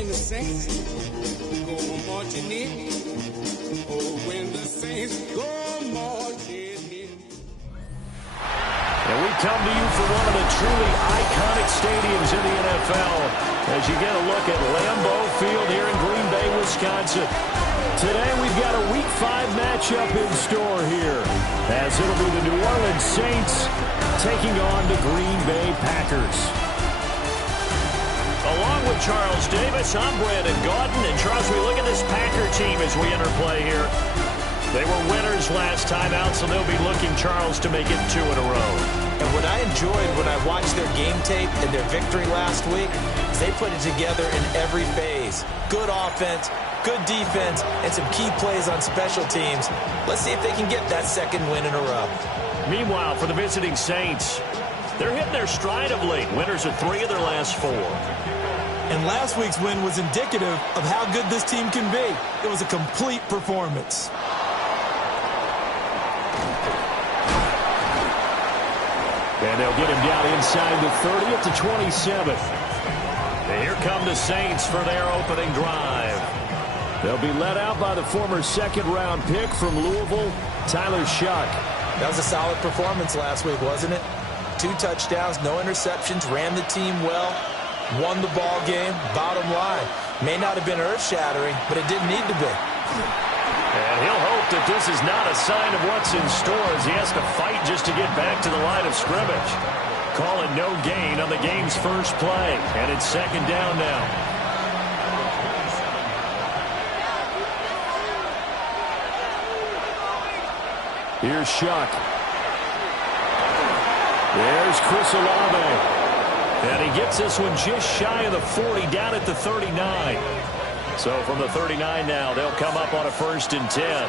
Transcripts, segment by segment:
when the Saints go marching in. Oh, when the Saints go marching in. And we come to you from one of the truly iconic stadiums in the NFL as you get a look at Lambeau Field here in Green Bay, Wisconsin. Today we've got a Week 5 matchup in store here as it'll be the New Orleans Saints taking on the Green Bay Packers. Along with Charles Davis, I'm Brandon Gaudin. And Charles, we look at this Packer team as we enter play here. They were winners last time out, so they'll be looking, Charles, to make it 2 in a row. And what I enjoyed when I watched their game tape and their victory last week is they put it together in every phase. Good offense, good defense, and some key plays on special teams. Let's see if they can get that second win in a row. Meanwhile, for the visiting Saints, they're hitting their stride of late. Winners of 3 of their last 4. And last week's win was indicative of how good this team can be. It was a complete performance. And they'll get him down inside the 30 at the 27. And here come the Saints for their opening drive. They'll be led out by the former second-round pick from Louisville, Tyler Shuck. That was a solid performance last week, wasn't it? 2 touchdowns, no interceptions, ran the team well, won the ball game. Bottom line, may not have been earth-shattering, but it didn't need to be. And he'll hope that this is not a sign of what's in store as he has to fight just to get back to the line of scrimmage. Calling no gain on the game's first play, and it's second down now. Here's Shuck. There's Chris Olave. And he gets this one just shy of the 40, down at the 39. So from the 39 now, they'll come up on a 1st and 10.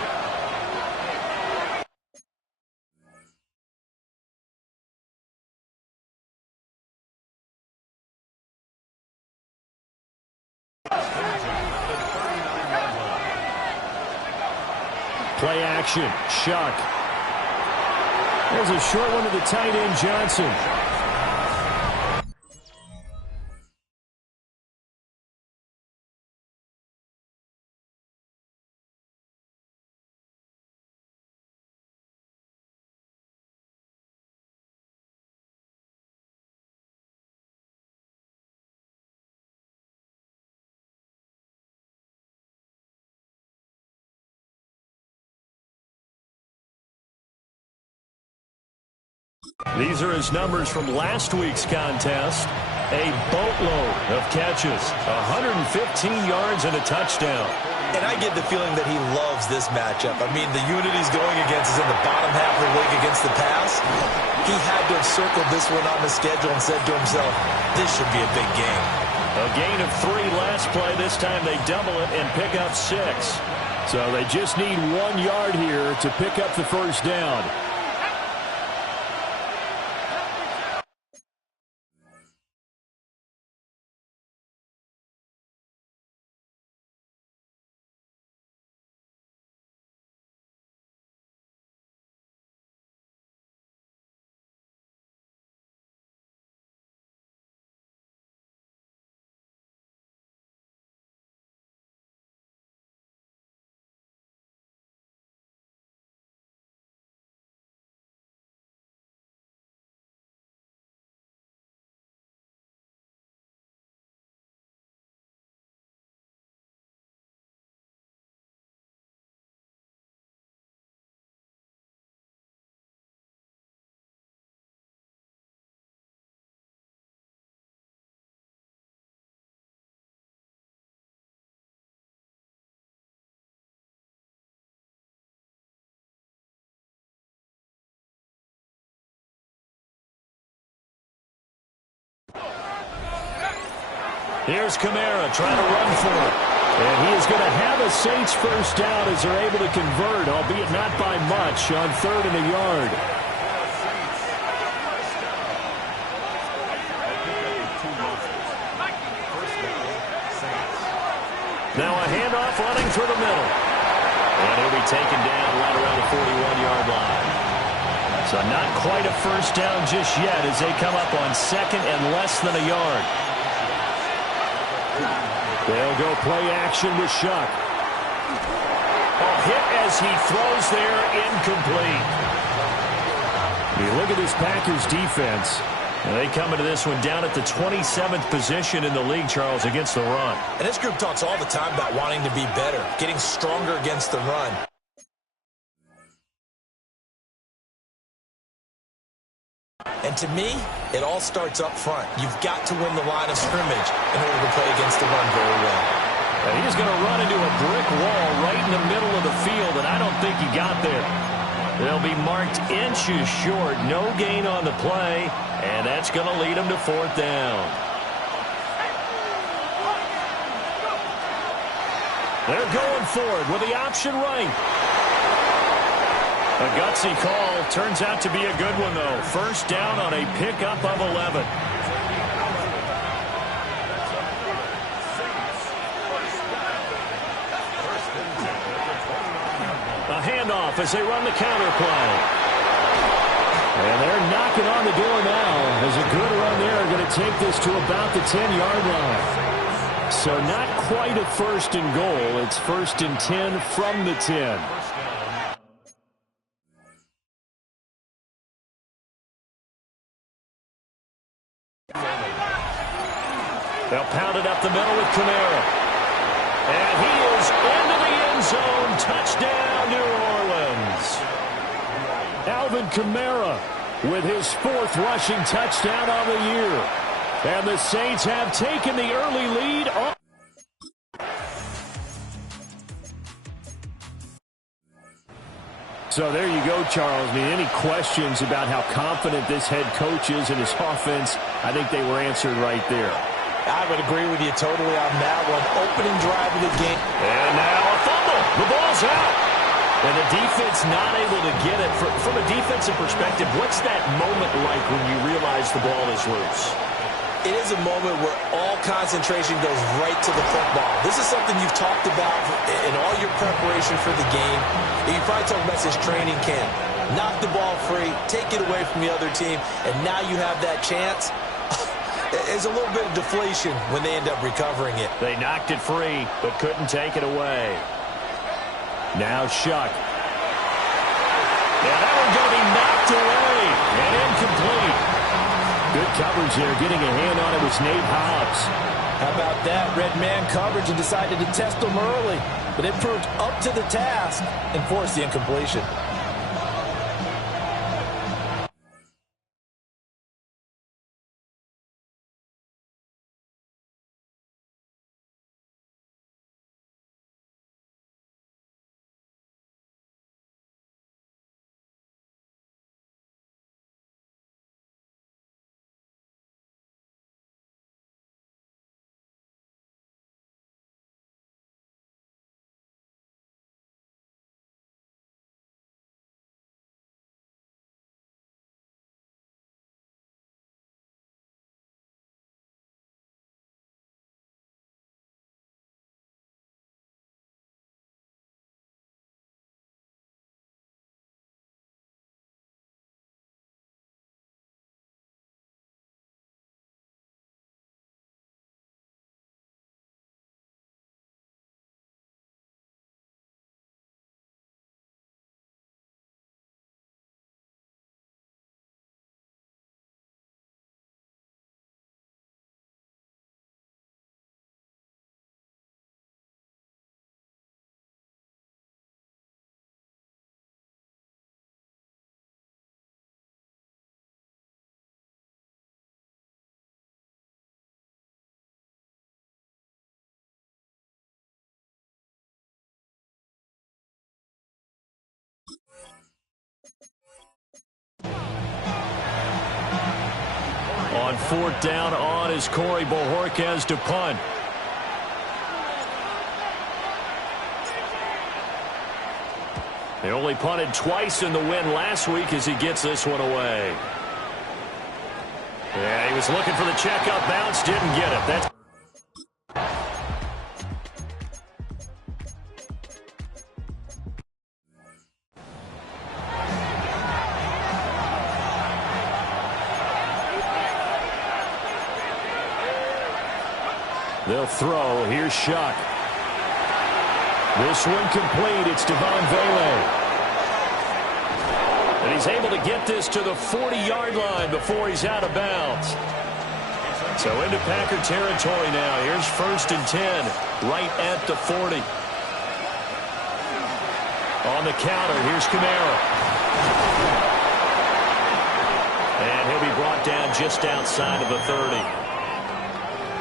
Play action, Shuck. There's a short one to the tight end, Johnson. These are his numbers from last week's contest. A boatload of catches, 115 yards and a touchdown. And I get the feeling that he loves this matchup. I mean, the unit he's going against is in the bottom half of the league against the pass. He had to have circled this one on the schedule and said to himself, this should be a big game. A gain of 3 last play. This time they double it and pick up 6. So they just need 1 yard here to pick up the first down. Here's Kamara trying to run for it. And he is going to have a Saints first down as they're able to convert, albeit not by much, on 3rd and a yard. Now a handoff running through the middle. And he'll be taken down right around the 41-yard line. So not quite a first down just yet as they come up on 2nd and less than a yard. They'll go play action with Shuck. Hit as he throws there, incomplete. You look at this Packers defense. And they come into this one down at the 27th position in the league, Charles, against the run. And this group talks all the time about wanting to be better, getting stronger against the run. And to me, it all starts up front. You've got to win the line of scrimmage in order to play against the run very well. And he's going to run into a brick wall right in the middle of the field, and I don't think he got there. They'll be marked inches short. No gain on the play, and that's going to lead them to fourth down. They're going forward with the option right. A gutsy call. Turns out to be a good one, though. First down on a pickup of 11. A handoff as they run the counter play. And they're knocking on the door now as a good run there are going to take this to about the 10-yard line. So not quite a first and goal. It's first and 10 from the 10. They'll pound it up the middle with Kamara. And he is into the end zone. Touchdown, New Orleans. Alvin Kamara with his 4th rushing touchdown on the year. And the Saints have taken the early lead. So there you go, Charles. I mean, any questions about how confident this head coach is in his offense, I think they were answered right there. I would agree with you totally on that one. Opening drive of the game. And now a fumble. The ball's out. And the defense not able to get it. From a defensive perspective, what's that moment like when you realize the ball is loose? It is a moment where all concentration goes right to the football. This is something you've talked about in all your preparation for the game. And you probably talked about this training camp. Knock the ball free, take it away from the other team, and now you have that chance. There's a little bit of deflation when they end up recovering it. They knocked it free, but couldn't take it away. Now Shuck. Yeah, that one's going to be knocked away and incomplete. Good coverage there. Getting a hand on it was Nate Hobbs. How about that? Red man coverage and decided to test them early. But it proved up to the task and forced the incompletion. On 4th down on is Corey Bojorquez to punt. They only punted twice in the win last week as he gets this one away. Yeah, he was looking for the checkup bounce, didn't get it. That's They'll throw. Here's Shuck. This one complete. It's Devon Vele. And he's able to get this to the 40-yard line before he's out of bounds. So into Packer territory now. Here's 1st and 10, right at the 40. On the counter, here's Kamara. And he'll be brought down just outside of the 30.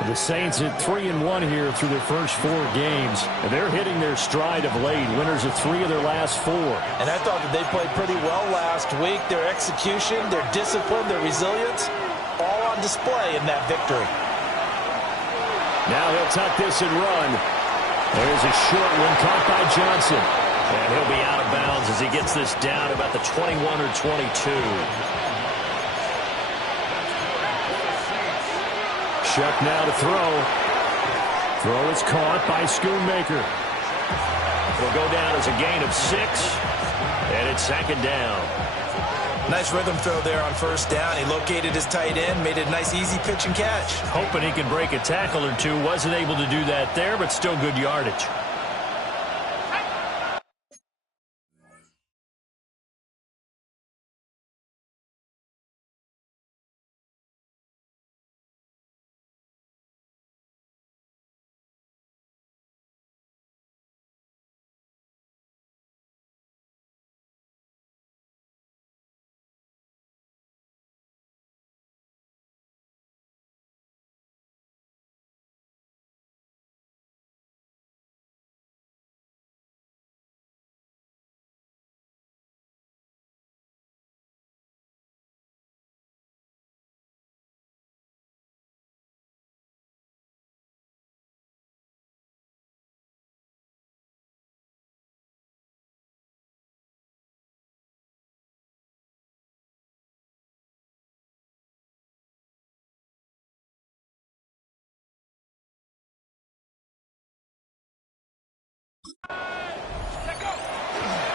The Saints at 3-1 here through their first 4 games. And they're hitting their stride of late. Winners of 3 of their last 4. And I thought that they played pretty well last week. Their execution, their discipline, their resilience, all on display in that victory. Now he'll tuck this and run. There's a short one caught by Johnson. And he'll be out of bounds as he gets this down about the 21 or 22. Shuck now to throw. Throw is caught by Schoonmaker. It'll go down as a gain of 6. And it's 2nd down. Nice rhythm throw there on 1st down. He located his tight end, made it a nice easy pitch and catch. Hoping he can break a tackle or two. Wasn't able to do that there, but still good yardage.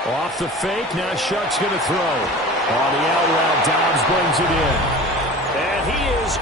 Off the fake, now Shuck's going to throw. On the out route, Dobbs brings it in. And he is...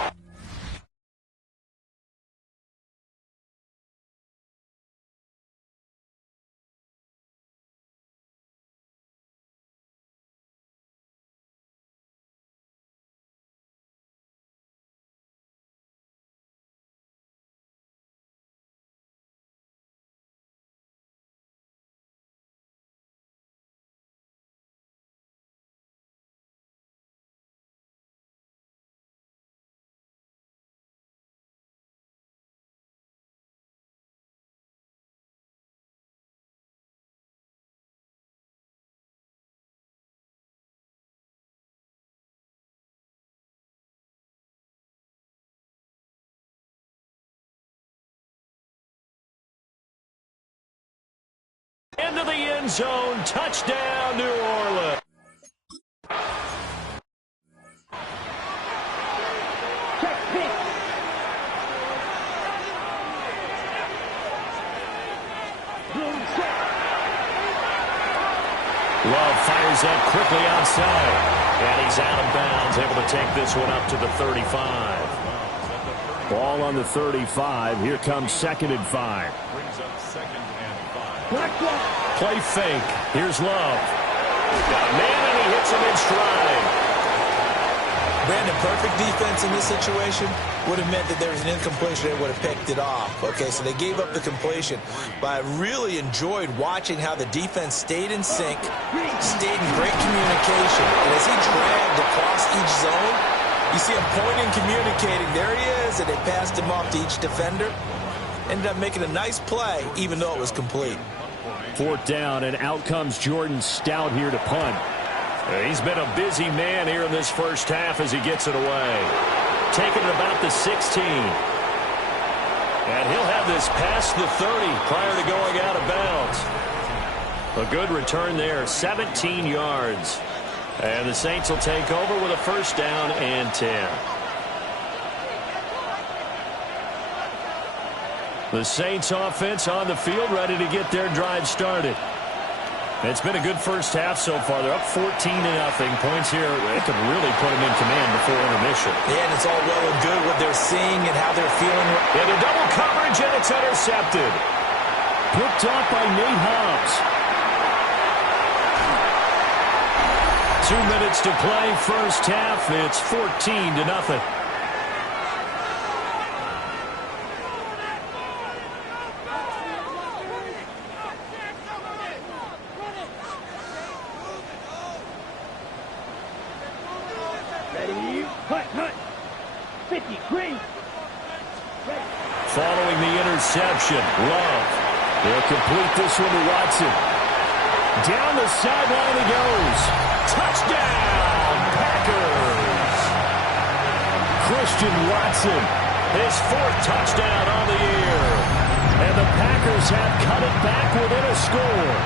into the end zone. Touchdown, New Orleans. Love fires that quickly outside. And he's out of bounds, able to take this one up to the 35. Ball on the 35. Here comes 2nd and 5. Play fake. Here's Love. Got a man, and he hits him in stride. Brandon, perfect defense in this situation would have meant that there was an incompletion and would have picked it off. Okay, so they gave up the completion. But I really enjoyed watching how the defense stayed in sync, stayed in great communication. And as he dragged across each zone, you see him pointing, communicating. There he is, and they passed him off to each defender. Ended up making a nice play, even though it was complete. 4th down, and out comes Jordan Stout here to punt. He's been a busy man here in this first half as he gets it away. Taking it about the 16. And he'll have this past the 30 prior to going out of bounds. A good return there, 17 yards. And the Saints will take over with a 1st down and 10. The Saints offense on the field, ready to get their drive started. It's been a good first half so far. They're up 14-0. Points here, it could really put them in command before intermission. Yeah, and it's all well and good with their they're seeing and how they're feeling. Into double coverage, and it's intercepted. Picked up by Nate Hobbs. 2 minutes to play, first half. It's 14-0. Following the interception, Love. They'll complete this one to Watson. Down the sideline he goes. Touchdown, Packers! Christian Watson, his 4th touchdown on the year. And the Packers have cut it back within a score.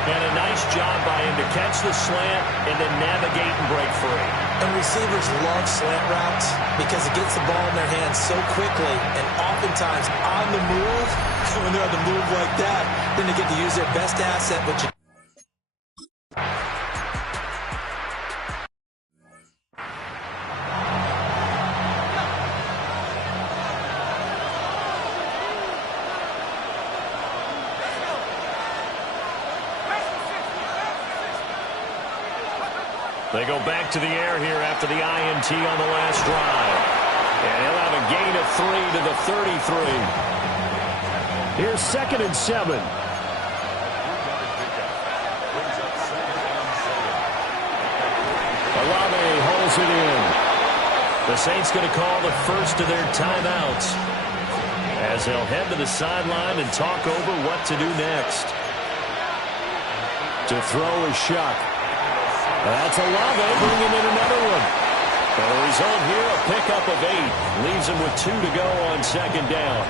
And a nice job by him to catch the slant and then navigate and break free. And receivers love slant routes because it gets the ball in their hands so quickly and oftentimes on the move. When they're on the move like that, then they get to use their best asset, which is They go back to the air here after the INT on the last drive. And he'll have a gain of 3 to the 33. Here's 2nd and 7. Olave holds it in. The Saints going to call the first of their timeouts as they'll head to the sideline and talk over what to do next. To throw is Shuck. That's Olave bringing in another one. And the result here, a pickup of 8. Leaves him with 2 to go on 2nd down.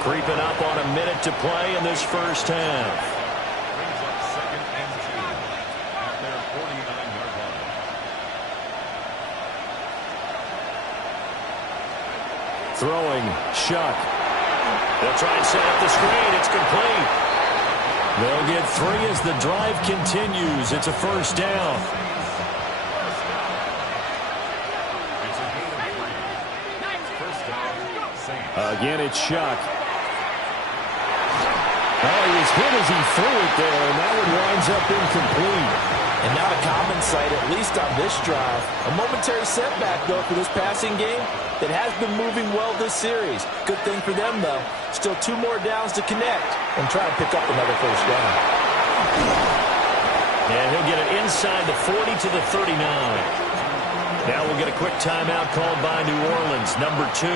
Creeping up on a minute to play in this first half. Throwing, Shuck. They'll try and set up the screen. It's complete. They'll get 3 as the drive continues. It's a first down. Again, it's Shuck. Oh, he was hit as he threw it there, and that one winds up incomplete. and not a common sight, at least on this drive. A momentary setback, though, for this passing game that has been moving well this series. Good thing for them, though. Still 2 more downs to connect and try to pick up another first down. And he'll get it inside the 40 to the 39. Now we'll get a quick timeout called by New Orleans, number 2,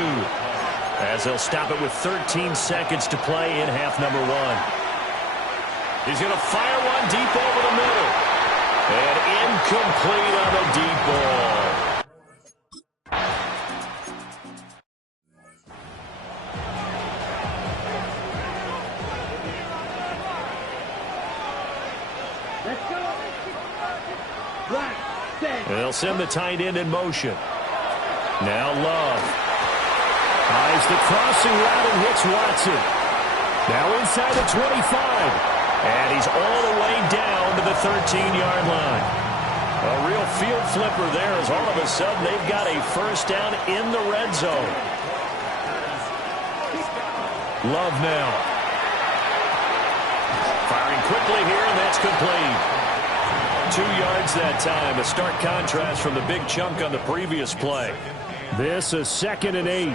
as they'll stop it with 13 seconds to play in half number 1. He's going to fire one deep over the middle. And incomplete on the deep ball. Let's go. Right, set. They'll send the tight end in motion. Now Love. Eyes the crossing route and hits Watson. Now inside the 25. And he's all the way down to the 13-yard line. A real field flipper there as all of a sudden they've got a first down in the red zone. Love now. Firing quickly here, and that's complete. 2 yards that time. A stark contrast from the big chunk on the previous play. This is 2nd and 8.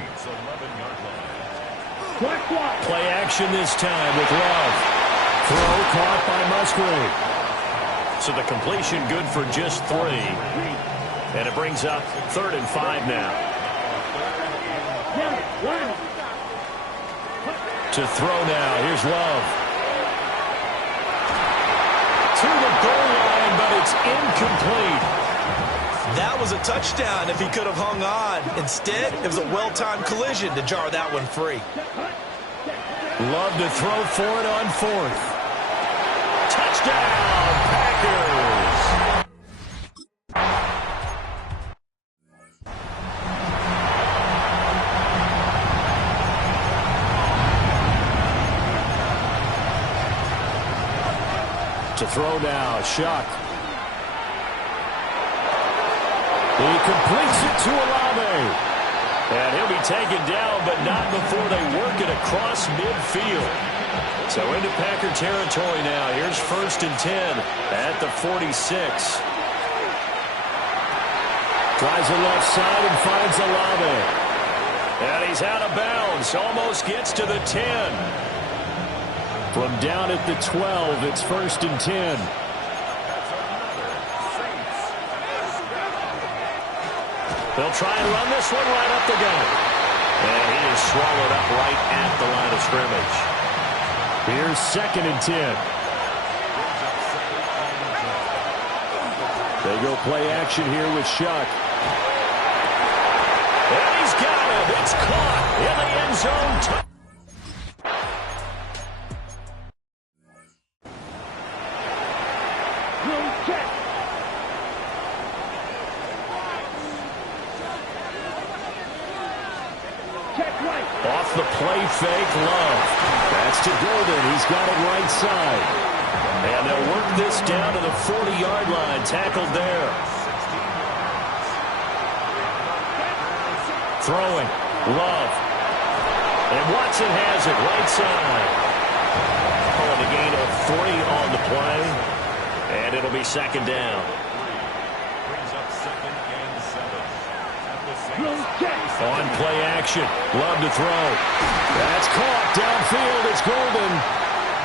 Play action this time with Love. Throw caught by Musgrave. So the completion good for just 3. And it brings up 3rd and 5 now. To throw now. Here's Love. To the goal line, but it's incomplete. That was a touchdown if he could have hung on. Instead, it was a well-timed collision to jar that one free. Love to throw for it on 4th. Touchdown, Packers! To throw now, Shuck. He completes it to Olave. And he'll be taken down, but not before they work it across midfield. So into Packer territory now. Here's 1st and 10 at the 46. Tries the left side and finds Olave. And he's out of bounds. Almost gets to the 10. From down at the 12, it's 1st and 10. They'll try and run this one right up the gut. And he is swallowed up right at the line of scrimmage. Here's 2nd and 10. They go play action here with Shuck. And he's got it. It's caught in the end zone. Off the play fake, Love. That's to Golden. He's got it right side. And they'll work this down to the 40-yard line. Tackled there. Throwing. Love. And Watson has it right side. Calling a gain of 3 on the play. And it'll be 2nd down. On play action. Love to throw. That's caught downfield. It's Golden.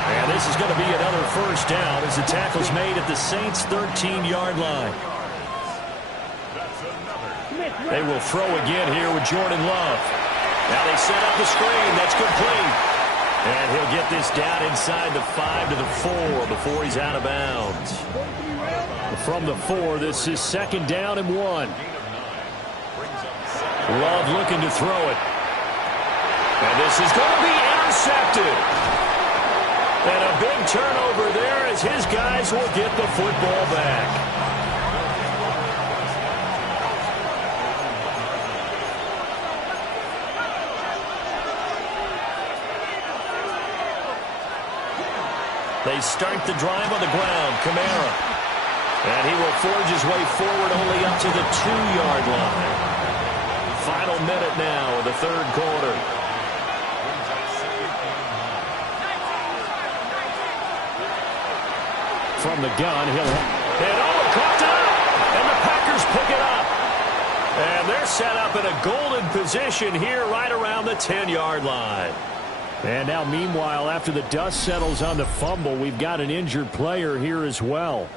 And this is going to be another 1st down as the tackle's made at the Saints' 13-yard line. They will throw again here with Jordan Love. Now they set up the screen. That's complete. And he'll get this down inside the 5 to the 4 before he's out of bounds. From the 4, this is 2nd down and 1. Love looking to throw it. And this is going to be intercepted. And a big turnover there as his guys will get the football back. They start the drive on the ground. Kamara. And he will forge his way forward only up to the 2-yard line. Final minute now of the 3rd quarter. From the gun, he'll... And coughed it up! And the Packers pick it up. And they're set up in a golden position here right around the 10-yard line. And now, meanwhile, after the dust settles on the fumble, we've got an injured player here as well.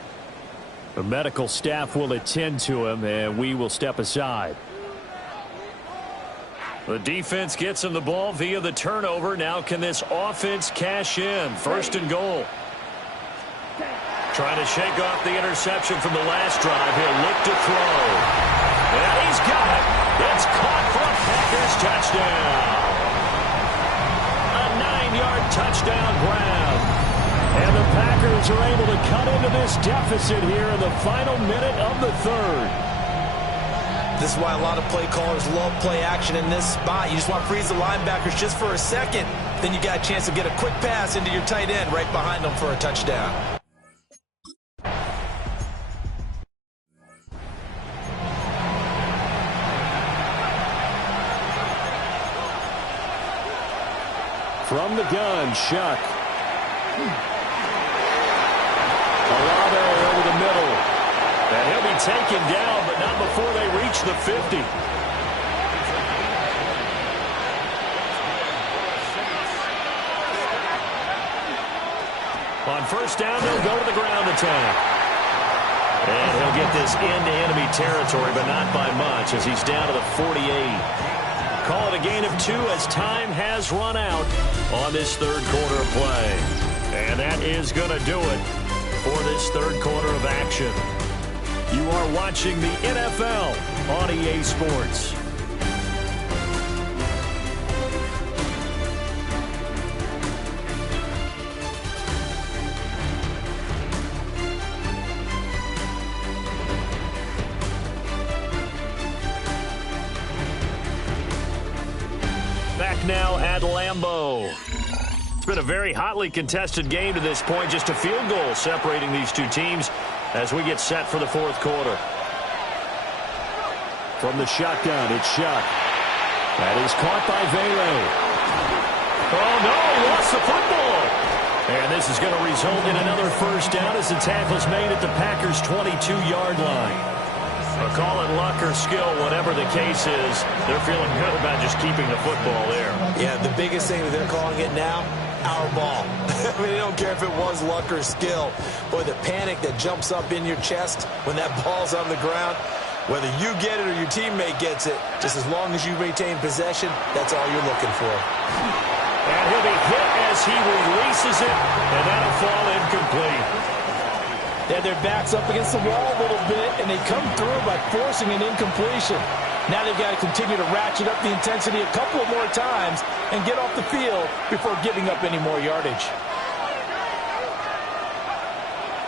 The medical staff will attend to him, and we will step aside. The defense gets him the ball via the turnover. Now can this offense cash in? 1st and goal. Trying to shake off the interception from the last drive. He'll look to throw. And he's got it. It's caught for a Packers touchdown. A 9-yard touchdown grab. And the Packers are able to cut into this deficit here in the final minute of the 3rd. This is why a lot of play callers love play action in this spot. You just want to freeze the linebackers just for a second. Then you got a chance to get a quick pass into your tight end right behind them for a touchdown. From the gun, Shuck. Olave over the middle. And he'll be taken down, but not before they reach the 50. On 1st down, they'll go to the ground attack. And he'll get this into enemy territory, but not by much as he's down to the 48. Call it a gain of 2 as time has run out on this 3rd quarter of play. And that is going to do it for this 3rd quarter of action. You are watching the NFL on EA Sports. Back now at Lambeau. It's been a very hotly contested game to this point. Just a field goal separating these two teams as we get set for the 4th quarter. From the shotgun, it's Shuck. That is caught by Vele. Oh, no, he lost the football. And this is going to result in another first down as the tackle's made at the Packers' 22-yard line. Call it luck or skill, whatever the case is, they're feeling good about just keeping the football there. Yeah, the biggest thing that they're calling it now, our ball. I mean, they don't care if it was luck or skill. Boy, the panic that jumps up in your chest when that ball's on the ground, whether you get it or your teammate gets it, just as long as you maintain possession, that's all you're looking for. And he'll be hit as he releases it, and that'll fall incomplete. They had their backs up against the wall a little bit, and they come through by forcing an incompletion. Now they've got to continue to ratchet up the intensity a couple of more times and get off the field before giving up any more yardage.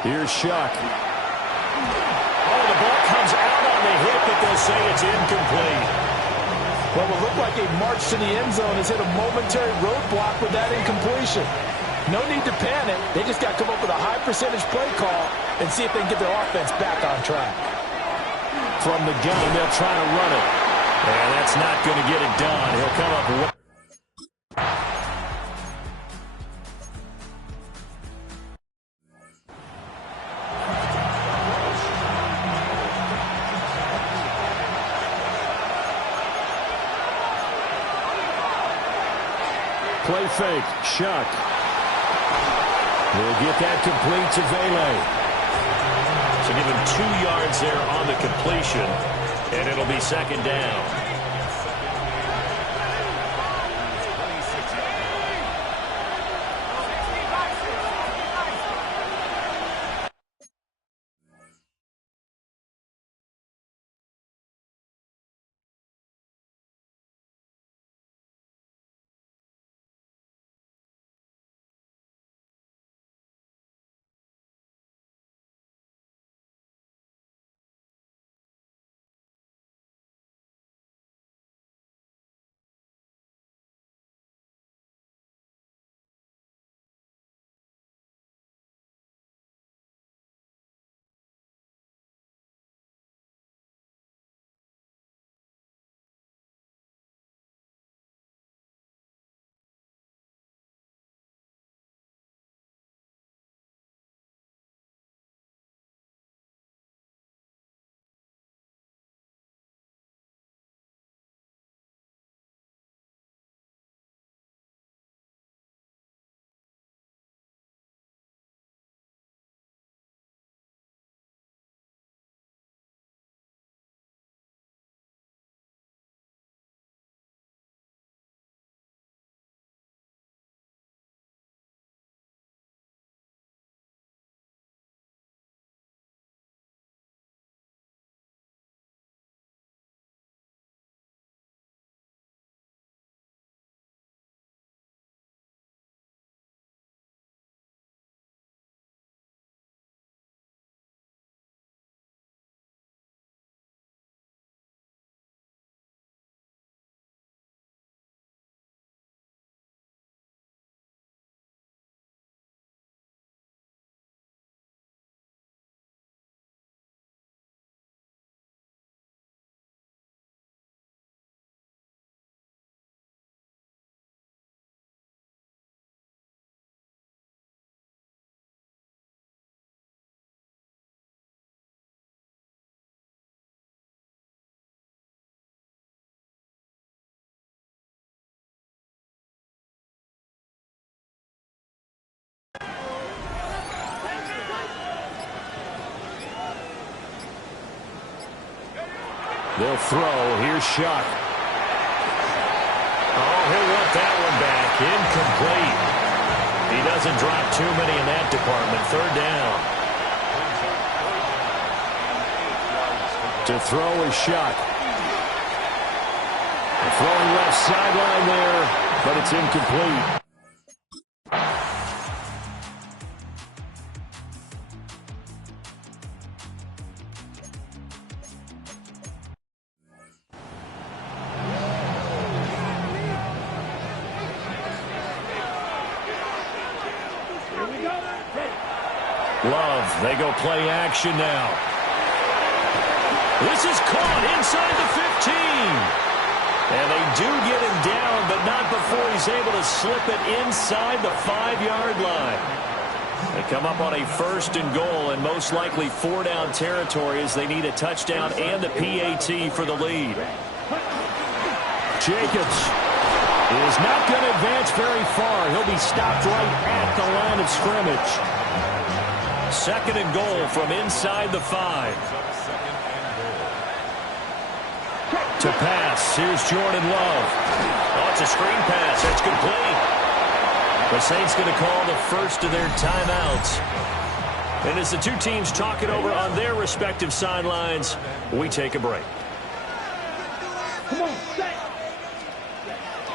Here's Shuck. Oh, the ball comes out on the hit, but they'll say it's incomplete. What will look like a march to the end zone has hit a momentary roadblock with that incompletion. No need to panic. They just got to come up with a high percentage play call and see if they can get their offense back on track. From the gun, they'll try to run it. And that's not going to get it done. He'll come up with... Play fake. Shuck. We'll get that complete to Vele. So give him 2 yards there on the completion, and it'll be second down. They'll throw. Here's Shuck. Oh, he'll want that one back. Incomplete. He doesn't drop too many in that department. Third down. To throw is Shuck. Throwing left sideline there, but it's incomplete. Love, they go play action now. This is caught inside the 15. And they do he's able to slip it inside the 5-yard line. They come up on a 1st and goal, and most likely 4-down territory as they need a touchdown and a PAT for the lead. Jacobs is not going to advance very far. He'll be stopped right at the line of scrimmage. 2nd and goal from inside the 5. To pass, here's Jordan Love. Oh, it's a screen pass. That's complete. The Saints going to call the first of their timeouts. And as the two teams talk it over on their respective sidelines, we take a break.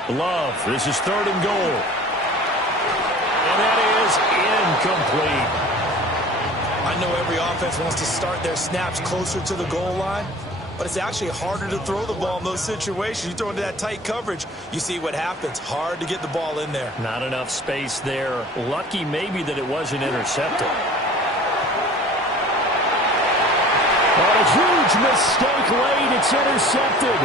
Love, this is 3rd and goal. And that is incomplete. I know every offense wants to start their snaps closer to the goal line, but it's actually harder to throw the ball in those situations. You throw into that tight coverage, you see what happens. Hard to get the ball in there. Not enough space there. Lucky maybe that it wasn't intercepted. And a huge mistake late. It's intercepted.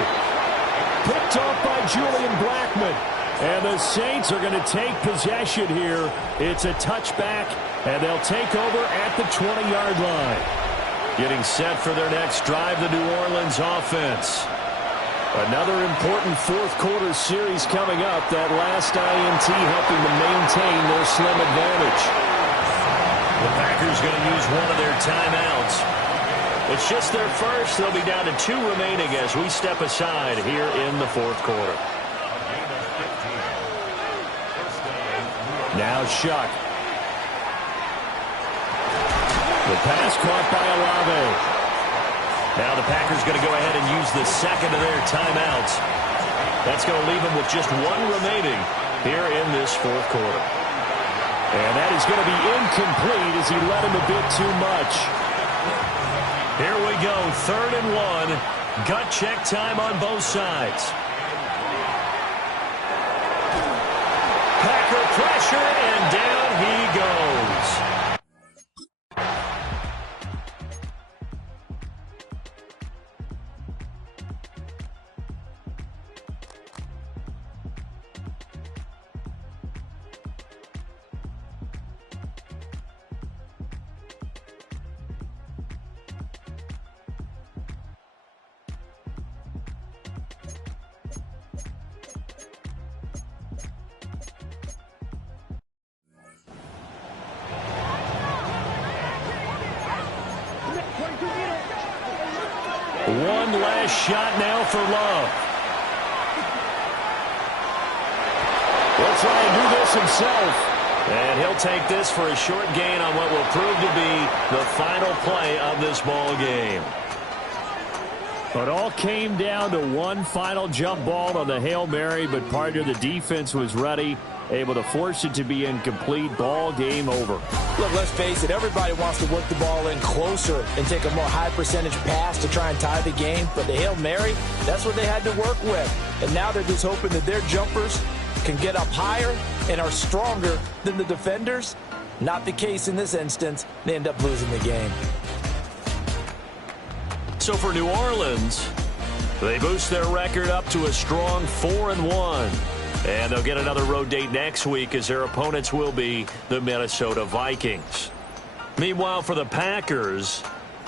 Picked off by Julian Blackmon. And the Saints are going to take possession here. It's a touchback, and they'll take over at the 20-yard line. Getting set for their next drive, the New Orleans offense. Another important fourth-quarter series coming up. That last INT helping to maintain their slim advantage. The Packers going to use one of their timeouts. It's just their first. They'll be down to 2 remaining as we step aside here in the fourth quarter. Now Shuck. The pass caught by Olave. Now the Packers going to go ahead and use the second of their timeouts. That's going to leave them with just 1 remaining here in this fourth quarter. And that is going to be incomplete as he led him a bit too much. Here we go, 3rd and 1. Gut check time on both sides. Packer pressure, and down he goes. One last shot now for Love. He'll try and do this himself. And he'll take this for a short gain on what will prove to be the final play of this ball game. It all came down to one final jump ball on the Hail Mary, but partner, the defense was ready, able to force it to be incomplete. Ball game over. Look, let's face it, everybody wants to work the ball in closer and take a more high percentage pass to try and tie the game. But the Hail Mary, that's what they had to work with. And now they're just hoping that their jumpers can get up higher and are stronger than the defenders. Not the case in this instance. They end up losing the game. So for New Orleans, they boost their record up to a strong 4-1. And they'll get another road date next week as their opponents will be the Minnesota Vikings. Meanwhile, for the Packers,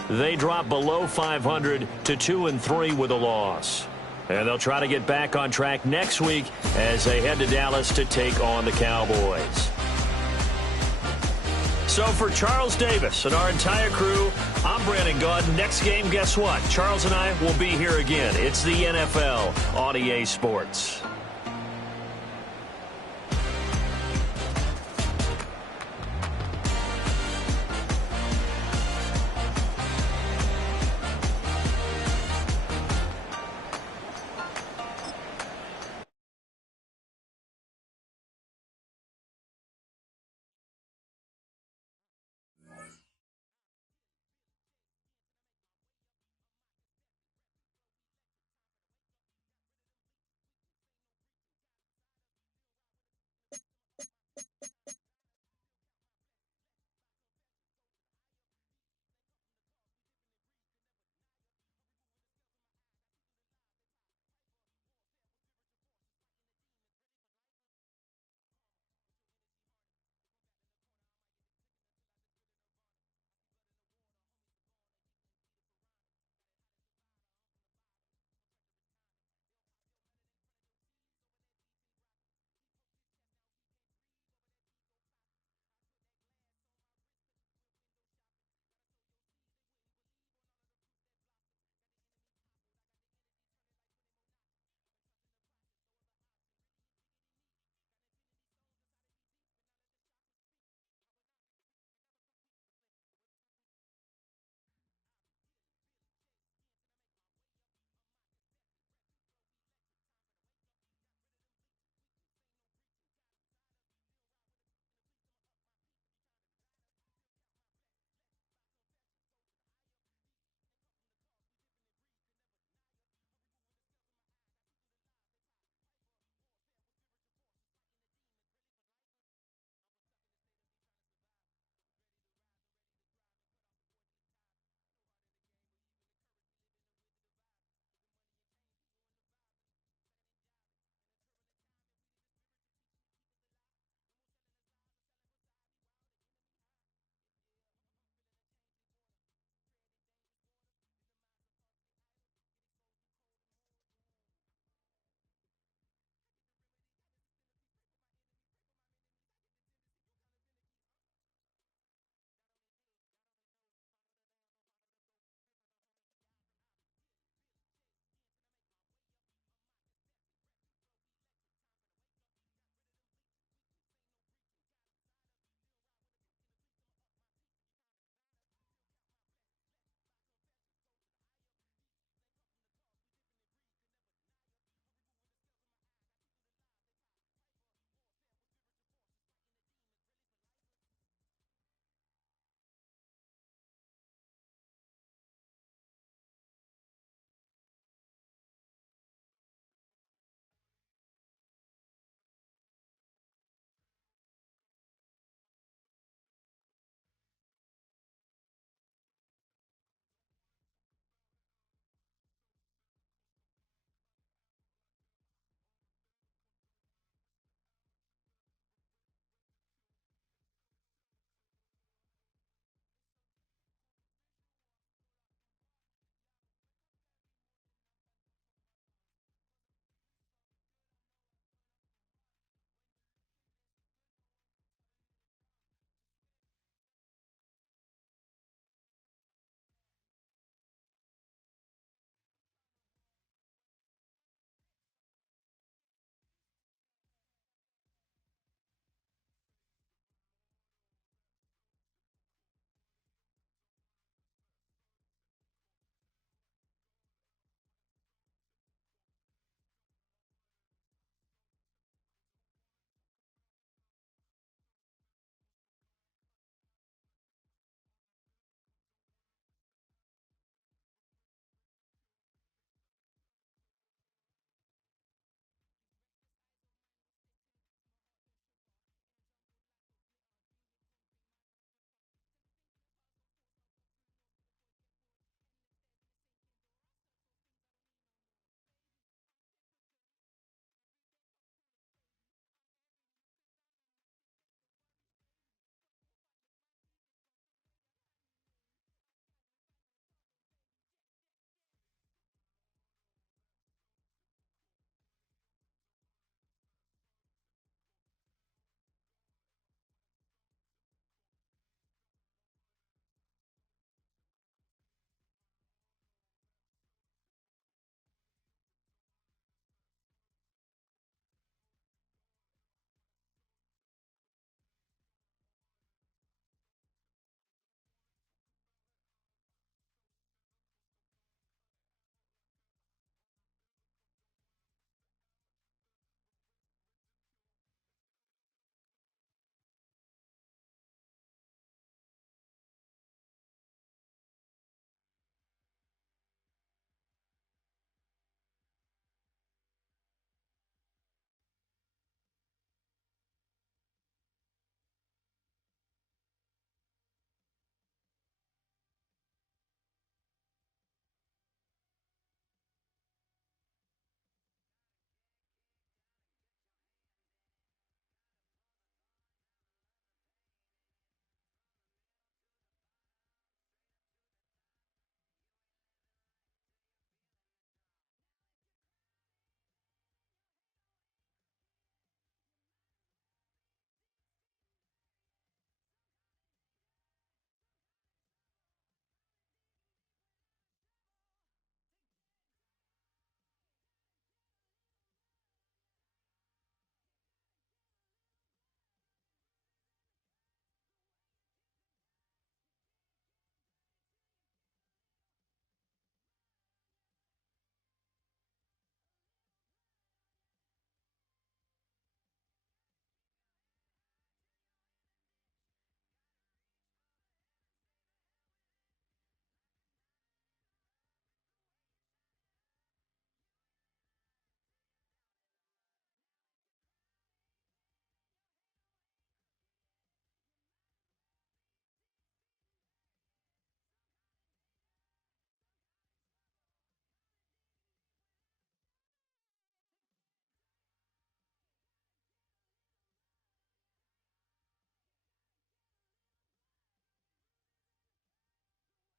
they drop below 500 to 2-3 with a loss. And they'll try to get back on track next week as they head to Dallas to take on the Cowboys. So for Charles Davis and our entire crew, I'm Brandon Gaudin. Next game, guess what? Charles and I will be here again. It's the NFL on EA Sports.